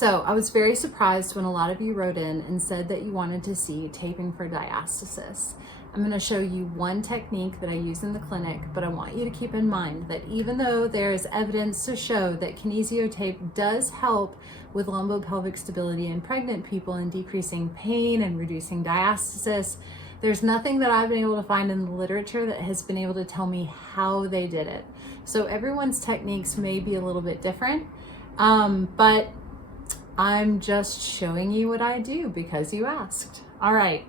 So I was very surprised when a lot of you wrote in and said that you wanted to see taping for diastasis. I'm going to show you one technique that I use in the clinic, but I want you to keep in mind that even though there is evidence to show that Kinesiotape does help with lumbopelvic stability in pregnant people and decreasing pain and reducing diastasis, there's nothing that I've been able to find in the literature that has been able to tell me how they did it. So everyone's techniques may be a little bit different, but I'm just showing you what I do because you asked. All right,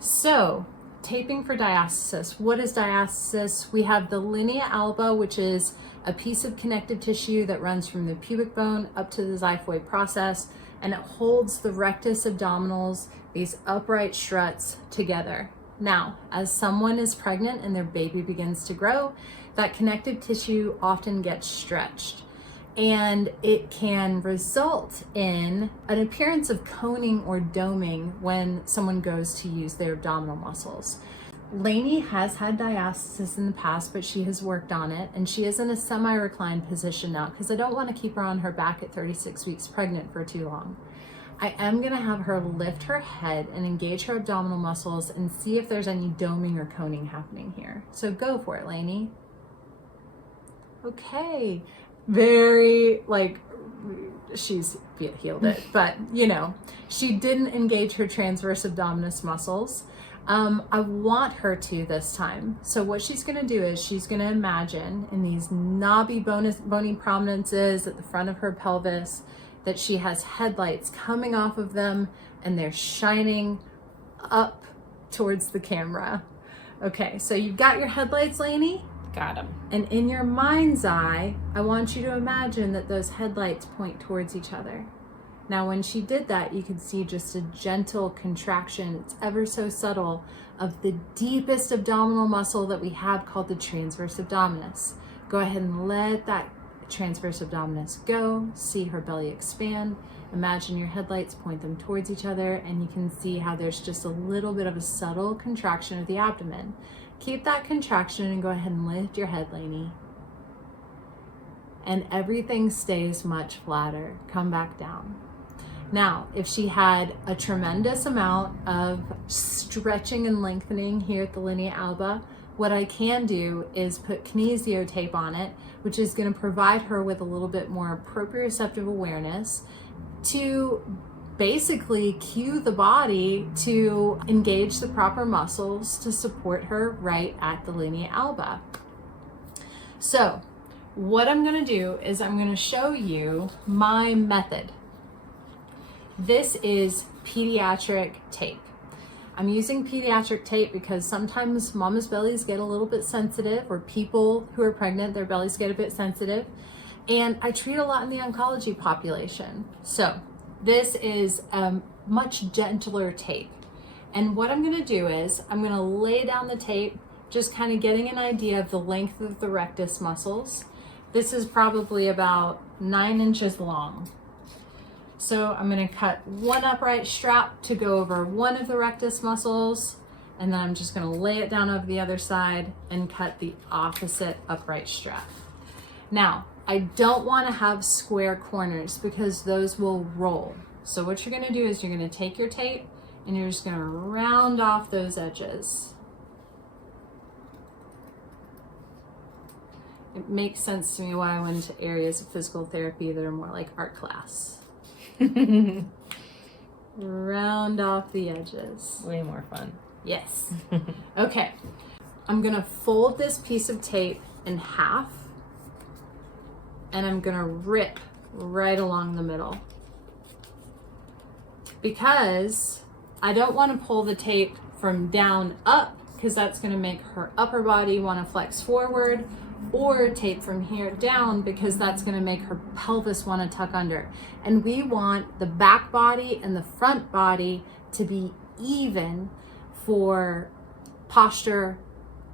so taping for diastasis. What is diastasis? We have the linea alba, which is a piece of connective tissue that runs from the pubic bone up to the xiphoid process, and it holds the rectus abdominals, these upright struts, together. Now, as someone is pregnant and their baby begins to grow, that connective tissue often gets stretched, and it can result in an appearance of coning or doming when someone goes to use their abdominal muscles. Lainey has had diastasis in the past, but she has worked on it, and she is in a semi-reclined position now because I don't want to keep her on her back at 36 weeks pregnant for too long. I am going to have her lift her head and engage her abdominal muscles and see if there's any doming or coning happening here. So go for it, Lainey. Okay. Very, like, she's healed it, but you know, she didn't engage her transverse abdominis muscles. I want her to this time. So what she's going to do is she's going to imagine in these knobby bony prominences at the front of her pelvis that she has headlights coming off of them and they're shining up towards the camera. Okay, so you've got your headlights, Lainey? Got them. And in your mind's eye, I want you to imagine that those headlights point towards each other. Now, when she did that, you could see just a gentle contraction, it's ever so subtle, of the deepest abdominal muscle that we have called the transverse abdominis. Go ahead and let that transverse abdominis go. See her belly expand. Imagine your headlights, point them towards each other, and you can see how there's just a little bit of a subtle contraction of the abdomen. Keep that contraction and go ahead and lift your head, Lainey. And everything stays much flatter. Come back down. Now, if she had a tremendous amount of stretching and lengthening here at the linea alba, what I can do is put Kinesiotape on it, which is going to provide her with a little bit more proprioceptive awareness to basically cue the body to engage the proper muscles to support her right at the linea alba. So what I'm going to do is I'm going to show you my method. This is pediatric tape. I'm using pediatric tape because sometimes mama's bellies get a little bit sensitive, or people who are pregnant, their bellies get a bit sensitive. And I treat a lot in the oncology population. So this is a much gentler tape. And what I'm going to do is I'm going to lay down the tape, just kind of getting an idea of the length of the rectus muscles. This is probably about 9 inches long. So I'm going to cut one upright strap to go over one of the rectus muscles, and then I'm just going to lay it down over the other side and cut the opposite upright strap. Now, I don't want to have square corners because those will roll. So what you're going to do is you're going to take your tape and you're just going to round off those edges. It makes sense to me why I went into areas of physical therapy that are more like art class. Round off the edges. Way more fun. Yes. Okay. I'm going to fold this piece of tape in half, and I'm going to rip right along the middle, because I don't want to pull the tape from down up, because that's going to make her upper body want to flex forward, or tape from here down because that's going to make her pelvis want to tuck under. And we want the back body and the front body to be even for posture,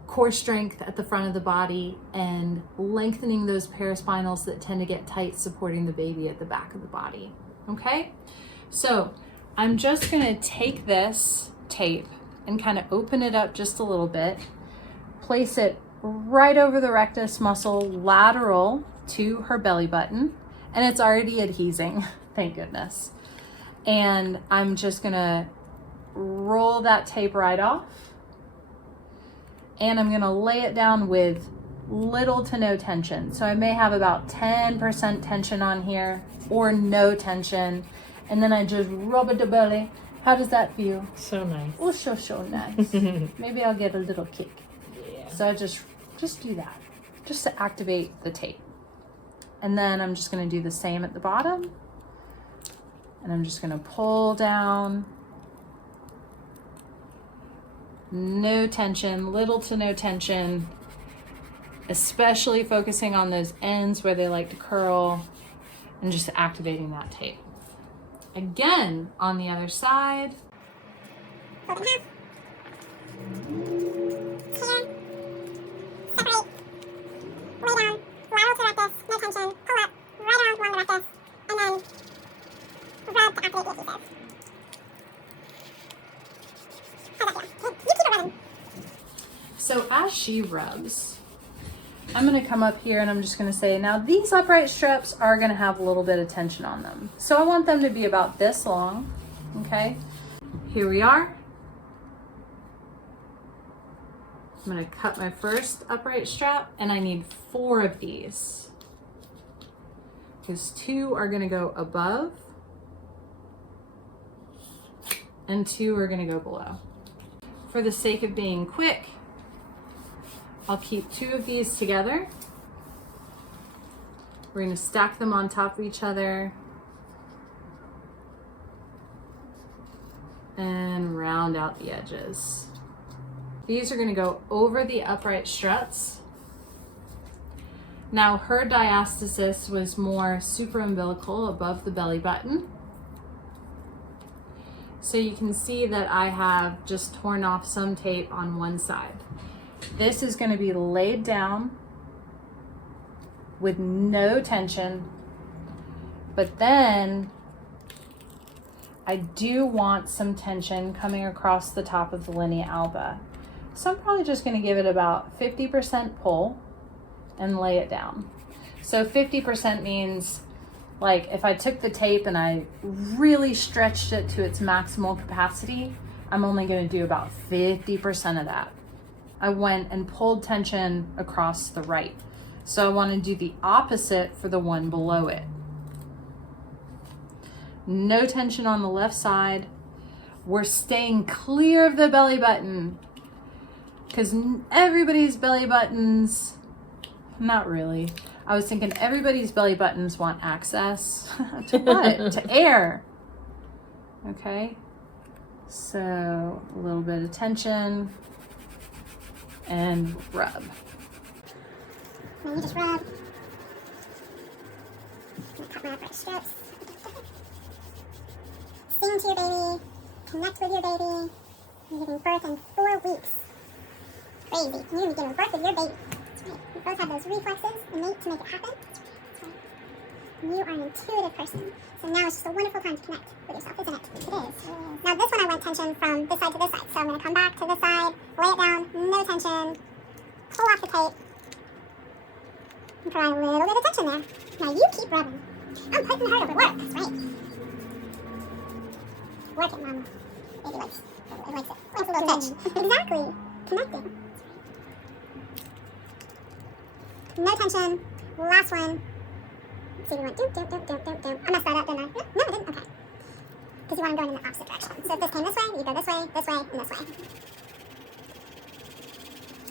core strength at the front of the body, and lengthening those paraspinals that tend to get tight, supporting the baby at the back of the body. Okay, so I'm just going to take this tape and kind of open it up just a little bit, place it right over the rectus muscle lateral to her belly button, and it's already adhesing. thank goodness. And I'm just gonna roll that tape right off. And I'm gonna lay it down with little to no tension. So I may have about 10% tension on here or no tension. And then I just rub it the belly. How does that feel? So nice. Oh, so nice. Maybe I'll get a little kick. Yeah. So I just do that, just to activate the tape. And then I'm just gonna do the same at the bottom. And I'm just gonna pull down. No tension, little to no tension, especially focusing on those ends where they like to curl and just activating that tape. Again, on the other side. Fold in half. Here. Separate. Lay down. Lateral to rectus. No tension. Pull up. Right arm along the rectus. And then rub to activate the adhesive. How's that feel? You keep it rubbing. So as she rubs, I'm gonna come up here and I'm just gonna say, now these upright strips are gonna have a little bit of tension on them. So I want them to be about this long, okay? Here we are. I'm gonna cut my first upright strap and I need 4 of these. Because 2 are gonna go above and 2 are gonna go below. For the sake of being quick, I'll keep 2 of these together. We're gonna stack them on top of each other and round out the edges. These are gonna go over the upright struts. Now her diastasis was more supraumbilical above the belly button. So you can see that I have just torn off some tape on one side. This is going to be laid down with no tension, but then I do want some tension coming across the top of the linea alba. So I'm probably just going to give it about 50% pull and lay it down. So 50% means, like, if I took the tape and I really stretched it to its maximal capacity, I'm only going to do about 50% of that. I went and pulled tension across the right. So I want to do the opposite for the one below it. No tension on the left side. We're staying clear of the belly button because everybody's belly buttons, not really. I was thinking everybody's belly buttons want access to what? To air. Okay. So a little bit of tension. And rub. And you just rub. I'm gonna cut my upright strips. Sing to your baby. Connect with your baby. You're giving birth in 4 weeks. Crazy. You're gonna be giving birth with your baby. That's right. You both have those reflexes innate to make it happen. That's right. You are an intuitive person. So now it's just a wonderful time to connect with yourself, isn't it? It is. Now this one I want tension from this side to this side. So I'm going to come back to this side, lay it down, no tension, pull off the tape, and provide a little bit of tension there. Now you keep rubbing. I'm putting her to work. That's right. Work it, mama. Baby likes it. Likes a little touch. Exactly. Connecting. No tension. Last one. So we went doom. I messed that up, didn't I? No, I didn't. Okay. Because you want them going in the opposite direction. So if this came this way, you go this way, and this way.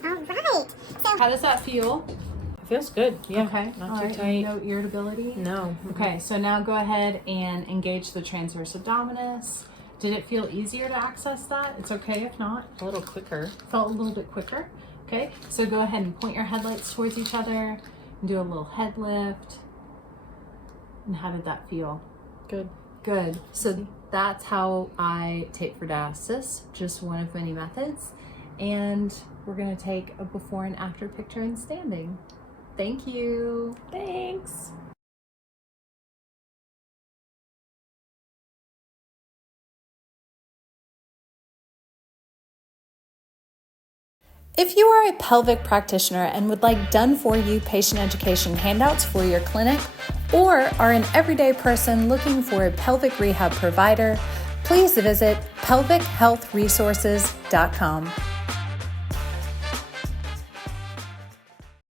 All right. So How does that feel? It feels good. Yeah. Okay. Not All too tight. No irritability? No. Okay, so now go ahead and engage the transverse abdominis. Did it feel easier to access that? It's okay if not. A little quicker. Felt a little bit quicker. Okay, so go ahead and point your headlights towards each other and do a little head lift. And how did that feel? Good. Good. So that's how I tape for diastasis, just one of many methods. And we're going to take a before and after picture in standing. Thank you. Thanks. If you are a pelvic practitioner and would like done-for-you patient education handouts for your clinic, or are an everyday person looking for a pelvic rehab provider, please visit pelvichealthresources.com.